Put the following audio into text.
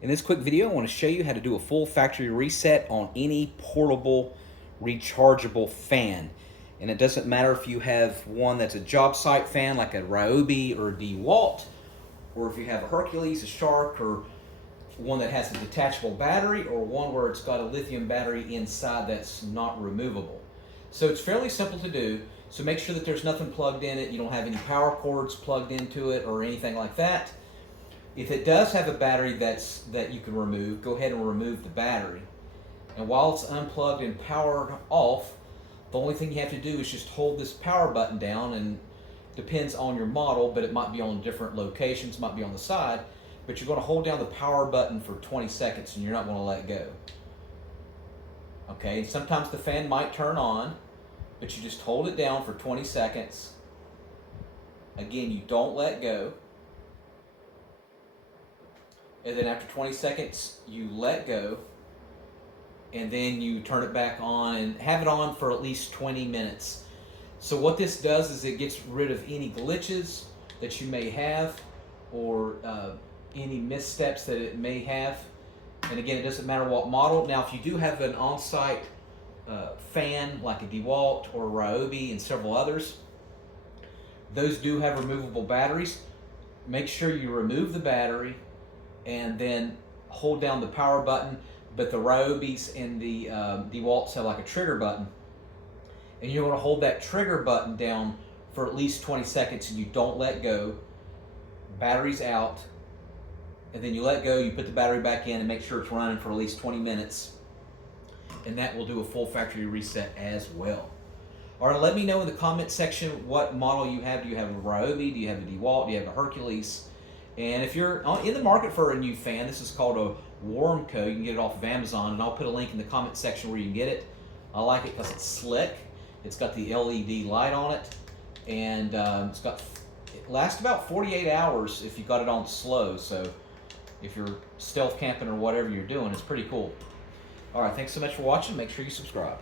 In this quick video, I want to show you how to do a full factory reset on any portable rechargeable fan. And it doesn't matter if you have one that's a Jobsite fan like a Ryobi or a DeWalt, or if you have a Hercules, a Shark, or one that has a detachable battery, or one where it's got a lithium battery inside that's not removable. So it's fairly simple to do. So make sure that there's nothing plugged in it. You don't have any power cords plugged into it or anything like that. If it does have a battery that you can remove, go ahead and remove the battery. And while it's unplugged and powered off, the only thing you have to do is just hold this power button down, and depends on your model, but it might be on different locations, might be on the side, but you're going to hold down the power button for 20 seconds and you're not going to let go. Okay, sometimes the fan might turn on, but you just hold it down for 20 seconds. Again, you don't let go. And then after 20 seconds, you let go, and then you turn it back on and have it on for at least 20 minutes. So what this does is it gets rid of any glitches that you may have, or any missteps that it may have. And again, it doesn't matter what model. Now, if you do have an on-site fan like a DeWalt or a Ryobi and several others, those do have removable batteries. Make sure you remove the battery and then hold down the power button. But the Ryobis and the DeWalts have like a trigger button, and you're going to hold that trigger button down for at least 20 seconds, and you don't let go. Battery's out, and then you let go, you put the battery back in and make sure it's running for at least 20 minutes, and that will do a full factory reset as well. All right, let me know in the comment section what model you have. Do you have a Ryobi? Do you have a DeWalt? Do you have a Hercules? And if you're in the market for a new fan, this is called a Warmco. You can get it off of Amazon, and I'll put a link in the comment section where you can get it. I like it because it's slick. It's got the LED light on it, and it lasts about 48 hours if you got it on slow. So if you're stealth camping or whatever you're doing, it's pretty cool. All right, thanks so much for watching. Make sure you subscribe.